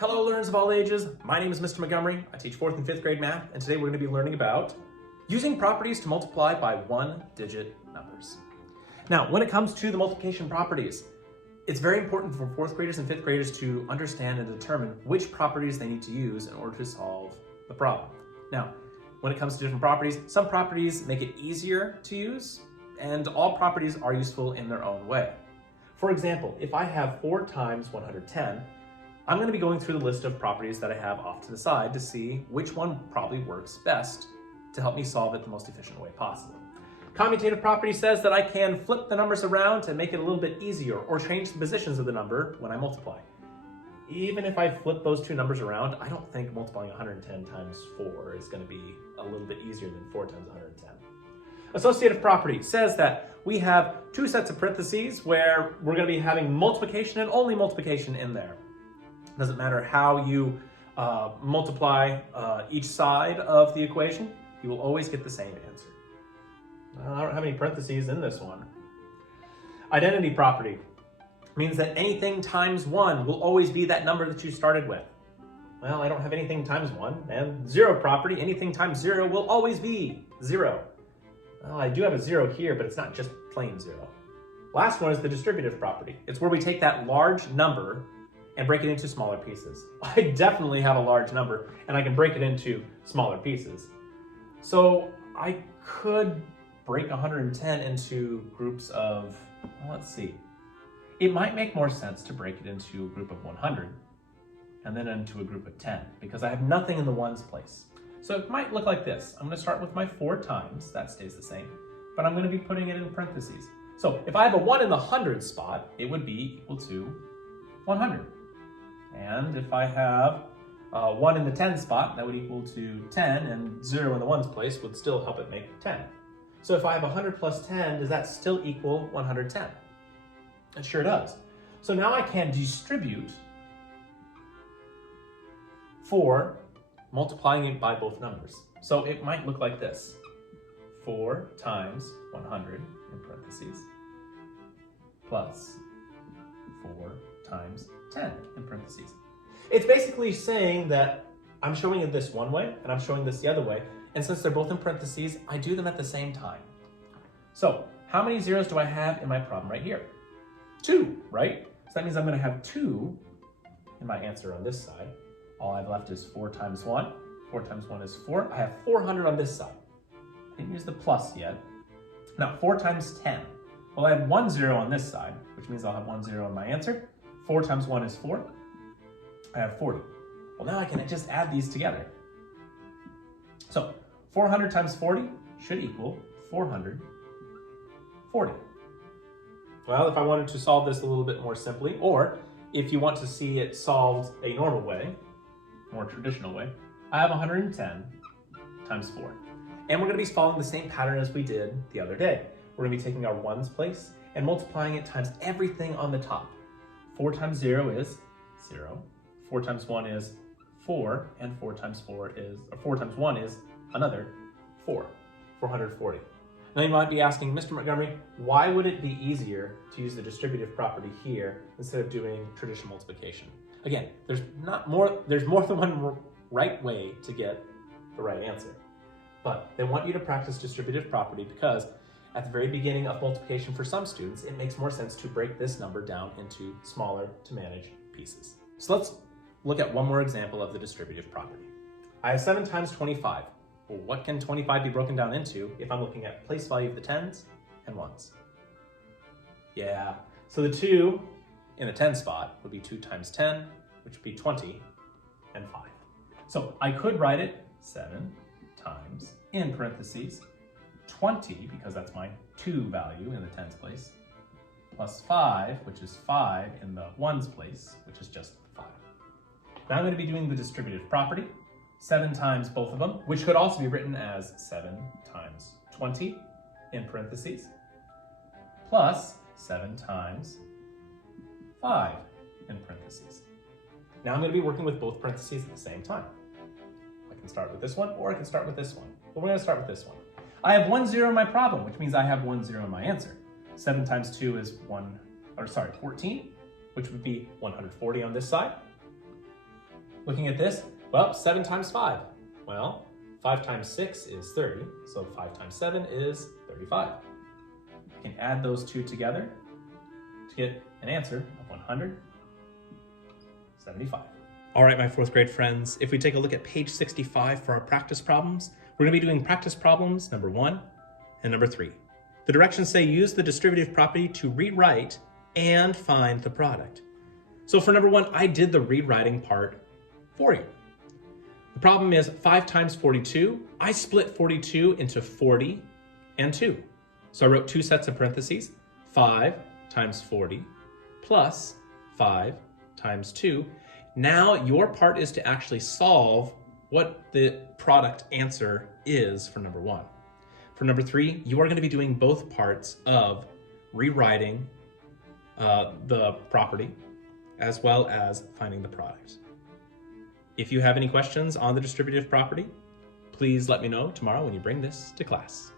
Hello learners of all ages, my name is Mr. Montgomery. I teach 4th and 5th grade math, and today we're going to be learning about using properties to multiply by one-digit numbers. Now, when it comes to the multiplication properties, it's very important for 4th graders and 5th graders to understand and determine which properties they need to use in order to solve the problem. Now, when it comes to different properties, some properties make it easier to use, and all properties are useful in their own way. For example, if I have 4 times 110, I'm going to be going through the list of properties that I have off to the side to see which one probably works best to help me solve it the most efficient way possible. Commutative property says that I can flip the numbers around to make it a little bit easier or change the positions of the number when I multiply. Even if I flip those two numbers around, I don't think multiplying 110 times 4 is going to be a little bit easier than 4 times 110. Associative property says that we have two sets of parentheses where we're going to be having multiplication and only multiplication in there. Doesn't matter how you multiply each side of the equation, you will always get the same answer. I don't have any parentheses in this one. Identity property means that anything times 1 will always be that number that you started with. Well, I don't have anything times 1. And zero property, anything times 0 will always be 0. Well, I do have a 0 here, but it's not just plain 0. Last one is the distributive property. It's where we take that large number and break it into smaller pieces. I definitely have a large number and I can break it into smaller pieces. So I could break 110 into groups of, well, let's see. It might make more sense to break it into a group of 100 and then into a group of 10 because I have nothing in the ones place. So it might look like this. I'm going to start with my 4 times, that stays the same, but I'm going to be putting it in parentheses. So if I have a 1 in the 100 spot, it would be equal to 100. And if I have 1 in the 10 spot, that would equal to 10, and 0 in the ones place would still help it make 10. So if I have 100 plus 10, does that still equal 110? It sure does. So now I can distribute 4, multiplying it by both numbers. So it might look like this. 4 times 100 in parentheses plus 4 times 10 in parentheses. It's basically saying that I'm showing it this one way and I'm showing this the other way, and since they're both in parentheses, I do them at the same time. So how many zeros do I have in my problem right here? 2, right? So that means I'm going to have 2 in my answer on this side. All I have left is 4 times 1. 4 times 1 is 4. I have 400 on this side. I didn't use the plus yet. Now 4 times 10. Well, I have 1 0 on this side, which means I'll have 1 0 in my answer. 4 times 1 is 4. I have 40. Well, now I can just add these together. So 400 times 40 should equal 440. Well, if I wanted to solve this a little bit more simply, or if you want to see it solved a normal way, more traditional way, I have 110 times 4. And we're going to be following the same pattern as we did the other day. We're going to be taking our ones place and multiplying it times everything on the top. 4 times 0 is 0. 4 times 1 is 4, and 4 times 1 is another 4, 440. Now you might be asking, Mr. Montgomery, why would it be easier to use the distributive property here instead of doing traditional multiplication? Again, there's more than one right way to get the right answer. But they want you to practice distributive property because at the very beginning of multiplication for some students, it makes more sense to break this number down into smaller to manage pieces. So let's look at one more example of the distributive property. I have 7 times 25. Well, what can 25 be broken down into if I'm looking at place value of the 10s and 1s? Yeah, so the 2 in the 10 spot would be 2 times 10, which would be 20, and 5. So I could write it 7 times, in parentheses, 20, because that's my 2 value in the 10s place, plus 5, which is 5 in the 1s place, which is just 5. Now I'm going to be doing the distributive property. 7 times both of them, which could also be written as 7 times 20 in parentheses, plus 7 times 5 in parentheses. Now I'm going to be working with both parentheses at the same time. I can start with this one, or I can start with this one. But we're going to start with this one. I have 1 0 in my problem, which means I have 1 0 in my answer. 7 times 2 is 14, which would be 140 on this side. Looking at this, well, 7 times 5. Well, 5 times 6 is 30, so 5 times 7 is 35. You can add those two together to get an answer of 175. All right, my 4th grade friends, if we take a look at page 65 for our practice problems, we're going to be doing practice problems number 1 and number 3. The directions say use the distributive property to rewrite and find the product. So for number 1, I did the rewriting part for you. The problem is 5 times 42. I split 42 into 40 and 2. So I wrote 2 sets of parentheses, 5 times 40 plus 5 times 2. Now your part is to actually solve what the product answer is for number 1. For number 3, you are going to be doing both parts of rewriting the property as well as finding the product. If you have any questions on the distributive property, please let me know tomorrow when you bring this to class.